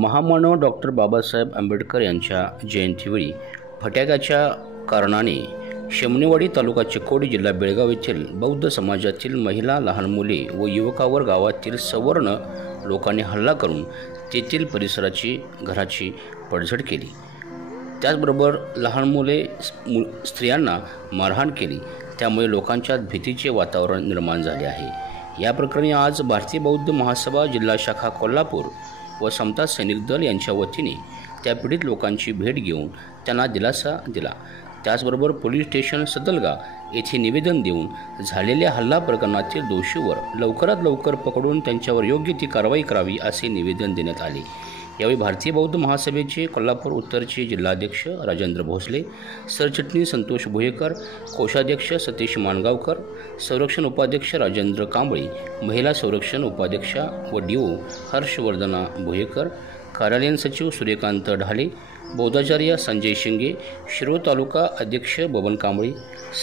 महामानव डॉक्टर बाबासाहेब आंबेडकर यांच्या जयंतीवेळी फटाक्याच्या कारणाने शेमनेवाडी तालुका चिकोडी जिल्हा बेळगाव येथील बौद्ध समाजातील महिला, लहान मुले व युवकावर गावातील सवर्ण लोकांनी हल्ला करून तेथील परिसराची घराची पडझड केली। त्याचबरोबर लहान मुले स्त्रियांना मारहाण केली। त्यामुळे लोकांच्यात भीतीचे वातावरण निर्माण झाले आहे। या प्रकरणी आज भारतीय बौद्ध महासभा जिल्हा शाखा कोल्हापूर व समता सैनिक दल यांच्या वतीने त्या पीडित लोकांची भेट घेऊन त्यांना दिलासा दिला। त्याचबरोबर पोलीस स्टेशन सदलगा येथे निवेदन देऊन झालेल्या हल्ला प्रकरणातील दोषीवर लवकरात लवकर पकडून त्यांच्यावर योग्य ती कारवाई करावी असे निवेदन देण्यात आले। यावेळी भारतीय बौद्ध महासभेचे कोल्हापूर उत्तरचे जिल्हाध्यक्ष राजेंद्र भोसले, सरचिटणीस संतोष भुयेकर, कोषाध्यक्ष सतीश मानगावकर, संरक्षण उपाध्यक्ष राजेंद्र कांबळी, महिला संरक्षण उपाध्यक्षा व डीओ हर्षवर्धना भुयेकर, कार्यालयीन सचिव सूर्यकांत ढाले, बौद्धाचार्य संजय शिंगे, शिरोळ तालुका अध्यक्ष बबन कांबळी,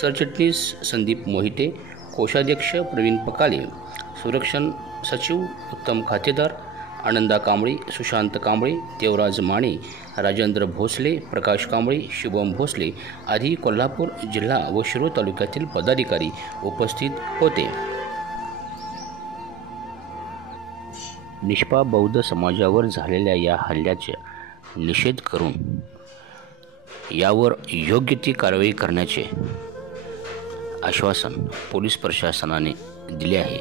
सरचिटणीस संदीप मोहिते, कोषाध्यक्ष प्रवीण पकाले, संरक्षण सचिव उत्तम खातेदार, आनंदा कांबळी, सुशांत कांबळे, देवराज माने, राजेंद्र भोसले, प्रकाश कांबळे, शुभम भोसले आदी कोल्हापूर जिल्हा व शिरोळ तालुक्यातील पदाधिकारी उपस्थित होते। निष्पाप बौद्ध समाजावर झालेल्या या हल्ल्याचा निषेध करून यावर योग्य ती कारवाई करण्याचे आश्वासन पोलीस प्रशासनाने दिले आहे।